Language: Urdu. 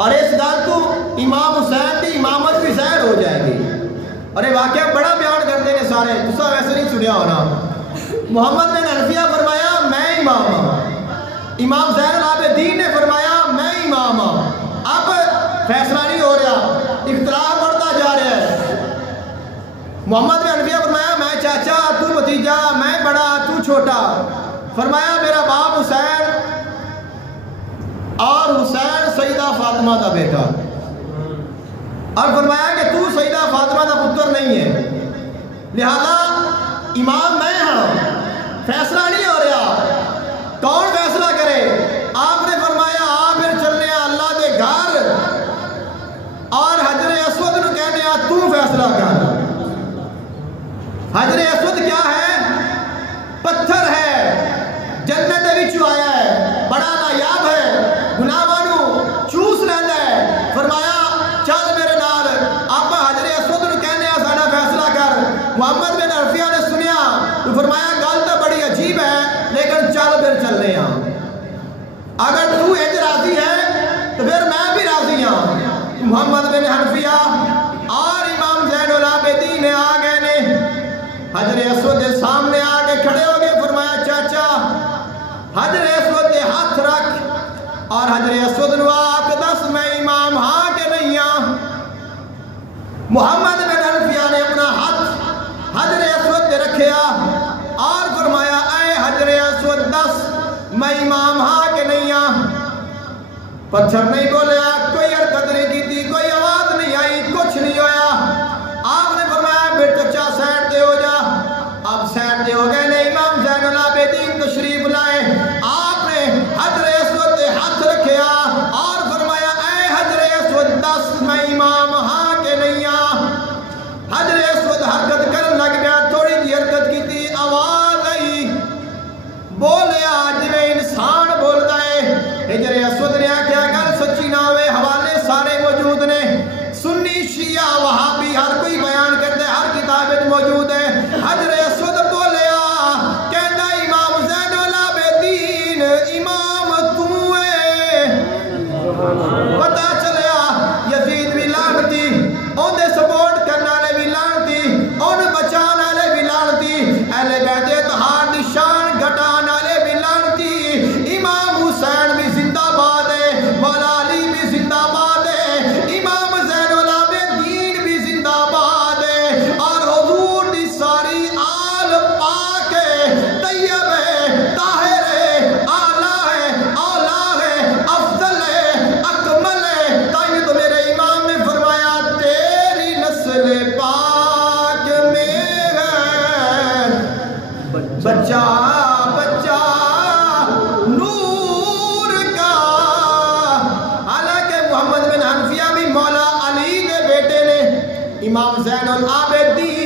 اور اس گل تو امام حسین کی امامت بھی ظاہر ہو جائے گی. اور یہ واقعہ بڑا بیان کرتے ہیں سارے, تسا ویسے نہیں سنیا ہونا. محمد بن حنفیہ فرمایا میں امام ہوں. امام زین العابدین نے فرمایا میں امام ہوں. اب فیصلہ نہیں ہو رہا, اختلاف بڑھتا جا رہا ہے. محمد بن حنفیہ فرمایا میں چاچا, تو بھتیجا, میں بڑا, تو چھوٹا. فرمایا میرا باپ حسین اور حسین سیدہ فاطمہ کا بیٹا. اور فرمایا کہ تو سیدہ فاطمہ کا پتر نہیں ہے, لہذا امام میں ہوں. فیصلہ نہیں ہو رہا, کون فیصلہ کرے؟ آپ نے فرمایا آ پھر چلنے اللہ دے گھر اور حجر اسود نو کہنے تو فیصلہ کر. حجر اسود کیا ہے؟ پتھر ہے, جنت وچوں آیا ہے, بڑا نایاب ہے, گناہاں نو چوس لینا ہے. فرمایا چل میرے نال, آپ حجر اسود نو کہنے ساڈا فیصلہ کر. محمد بن حنفیہ نے سنیا تو فرمایا گل تو بڑی عجیب ہے, لیکن چل پھر چلنے ہاں. اگر تو انج راضی ہے تو پھر میں بھی راضی ہوں. محمد بن حنفیہ اور امام زین العابدین آ گئے نے, حجر اسود کے سامنے آ کے کھڑے ہو گئے. فرمایا چاچا حجر اسود کے ہاتھ رکھ اور حجر اسود نو آکھ دس میں امام ہاں کہ نہیں ہاں. محمد بن حنفیہ نے اپنا ہاتھ حجر اسود پہ رکھیا اور فرمایا اے حجر اسود دس میں امام ہاں کہ نہیں ہاں. پتھر نہیں بولیا, کوئی حرکت نہیں کی, کوئی آواز نہیں آئی, کچھ نہیں ہویا. آپ نے فرمایا پھر چچا سائڈ دے ہو جا. اب سائڈ دے ہو گئے نے. امام زین العابدین تشریف لائے. آپ نے حجر اسود پہ ہاتھ رکھیا اور فرمایا اے حجر اسود دس میں امام ہاں کہ نہیں ہاں. حجر اسود حرکت کرن لگ گیا, تھوڑی جی حرکت کی تھی, آواز آئی, بولیا جویں انسان بولتا ہے. حجر اسود نے آخیا گل سچی نہ ہوئے, حوالے سارے موجود نے, سنی شیعہ وہابی ہر کوئی بیان کرتا ہے, ہر کتاب میں موجود ہے. حجر اسود بولیا کہتا امام زین العابدین امام تو ہے. پتا چلیا یزید بھی لعنتی, اون دے سپورٹ کرنے والے بھی لعنتی, اون بچان والے بھی لعنتی, اہل بیت اتحاد دی شان گھٹان والے بھی لعنتی. امام حسین بھی زندہ باد ہے, مولا علی بھی زندہ باد ہے, امام زین العابدین بھی زندہ باد ہے, اور حضور دی ساری آل پاک ہے, طیب ہے, طاہر ہے, اعلیٰ ہے, اولا ہے, افضل ہے, اکمل ہے. تائیں تو میرے امام نے فرمایا تیری نسل پاک میں ہے بچہ بچہ نور کا. حالانکہ محمد بن حنفیہ بھی مولا علی کے بیٹے نے, امام زین العابدین